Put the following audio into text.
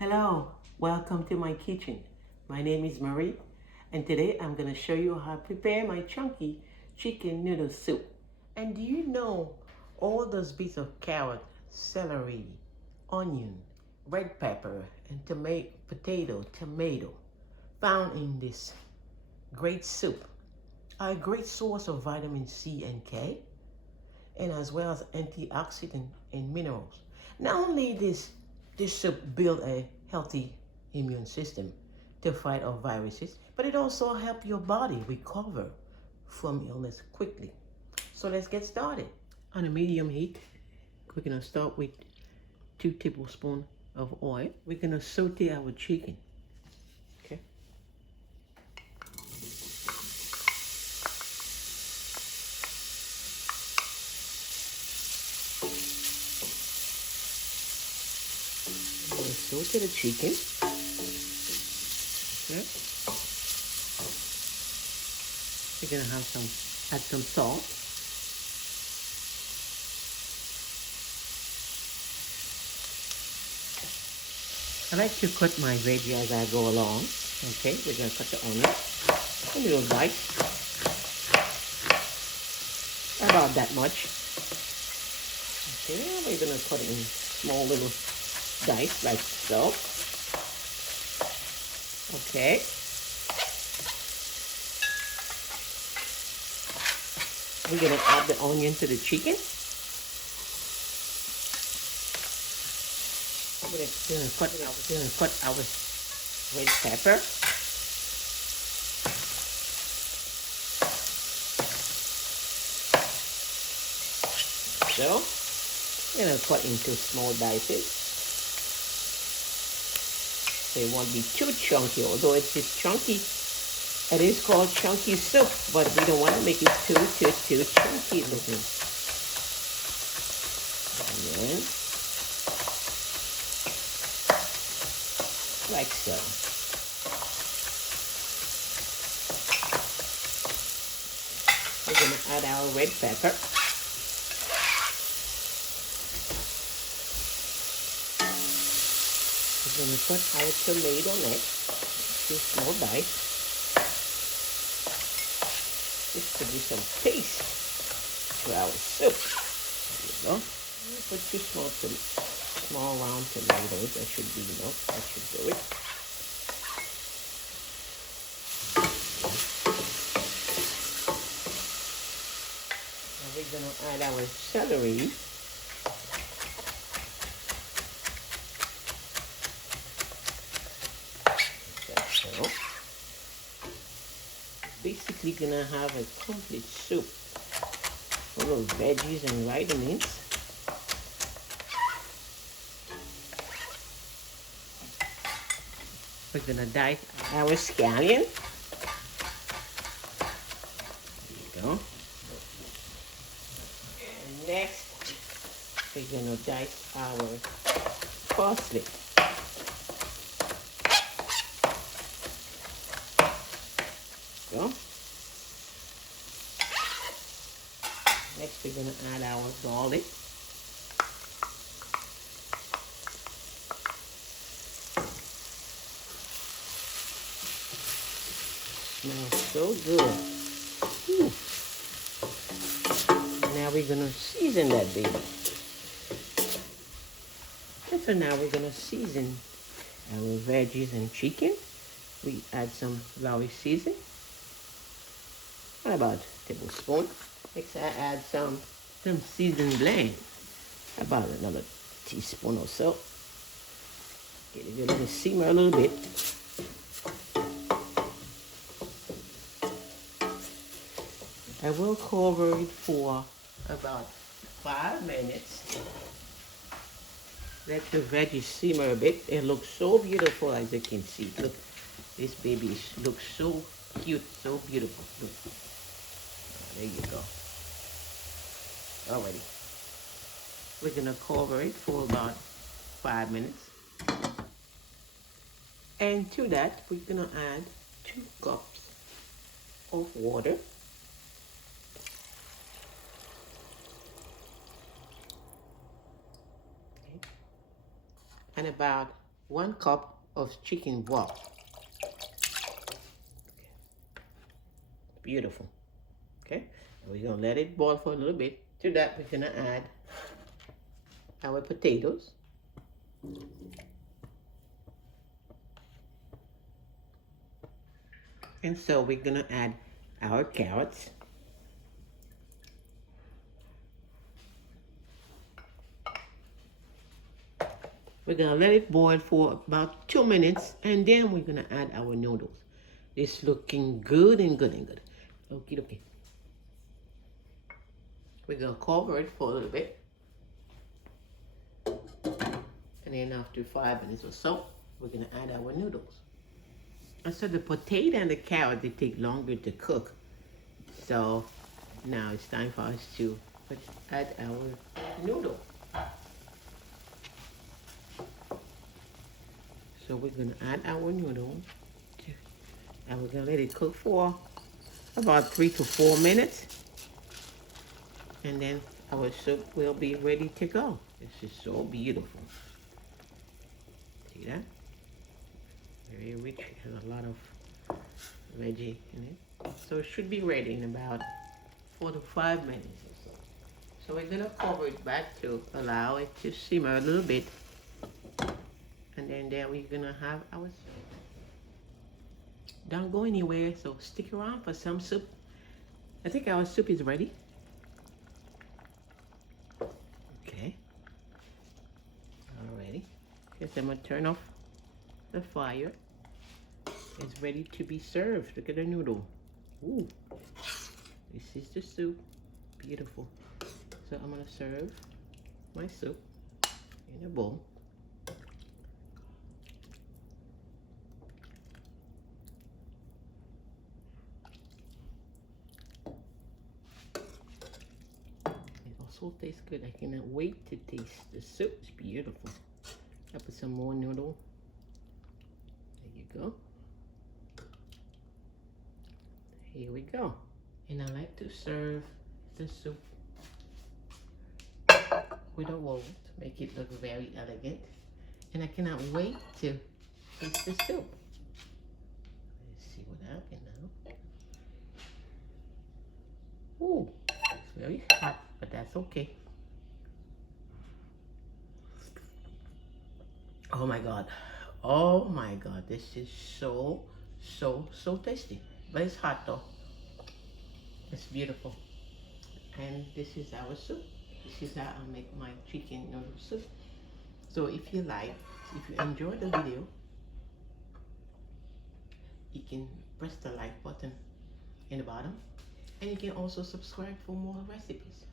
Hello, welcome to my kitchen. My name is Marie, and today I'm going to show you how to prepare my chunky chicken noodle soup. And do you know all those bits of carrot, celery, onion, red pepper, and tomato found in this great soup are a great source of vitamin C and K, and as well as antioxidants and minerals. Not only this soup build a healthy immune system to fight off viruses, but it also helps your body recover from illness quickly. So let's get started. On a medium heat, we're gonna start with 2 tablespoons of oil. We're gonna saute our chicken. Okay. We're gonna saute the chicken. Okay. We're gonna add some salt. I like to cut my veggie as I go along. Okay, we're gonna cut the onion a little dice, about that much. Okay, we're gonna cut it in small little dice like so. Okay. We're gonna add the onion to the chicken. We're gonna cut our red pepper. So, we're gonna cut into small dices. So it won't be too chunky, although it is chunky. It is called chunky soup, but we don't want to make it too chunky looking. And then, like so. We're gonna add our red pepper. We're gonna put our tomato next, two small bites. This could be some taste to our soup. There you go. Put 2 small round tomatoes. That should be enough. That should do it. Now we're gonna add our celery. So, basically gonna have a complete soup full of veggies and vitamins. We're gonna dice our scallion. There you go. And next, we're gonna dice our parsley. Go. Next, we're gonna add our garlic. Smells so good. Whew. Now we're gonna season that baby. And so now we're gonna season our veggies and chicken. We add some Lawry seasoning. What about a tablespoon? Next, I add some seasoned blend. About another teaspoon or so. Get it, let it simmer a little bit. I will cover it for about 5 minutes. Let the veggies simmer a bit. It looks so beautiful, as you can see. Look, this baby looks so cute, so beautiful. Look. There you go. Alrighty. We're gonna cover it for about 5 minutes. And to that, we're gonna add 2 cups of water. And about 1 cup of chicken broth. Beautiful. Okay, we're gonna let it boil for a little bit. To that, we're gonna add our potatoes. And so we're gonna add our carrots. We're gonna let it boil for about 2 minutes, and then we're gonna add our noodles. It's looking good and good and good. Okay, okay. We're gonna cover it for a little bit. And then after 5 minutes or so, we're gonna add our noodles. And so the potato and the carrot, they take longer to cook. So now it's time for us to add our noodle. So we're gonna add our noodle, and we're gonna let it cook for about 3 to 4 minutes. And then our soup will be ready to go. This is so beautiful. See that? Very rich, has a lot of veggie in it. So it should be ready in about 4 to 5 minutes or so. So we're gonna cover it back to allow it to simmer a little bit. And then there we're gonna have our soup. Don't go anywhere, so stick around for some soup. I think our soup is ready. Okay. Alrighty. Guess I'm gonna turn off the fire. It's ready to be served. Look at the noodle. Ooh. This is the soup. Beautiful. So I'm gonna serve my soup in a bowl. Also tastes good. I cannot wait to taste the soup. It's beautiful. I put some more noodle. There you go. Here we go. And I like to serve the soup with a bowl to make it look very elegant. And I cannot wait to taste the soup. Let's see what happened now. Ooh, it's very hot, but that's okay. Oh my God. Oh my God. This is so tasty. But it's hot though. It's beautiful. And this is our soup. This is how I make my chicken noodle soup. So if you enjoyed the video, you can press the like button in the bottom. And you can also subscribe for more recipes.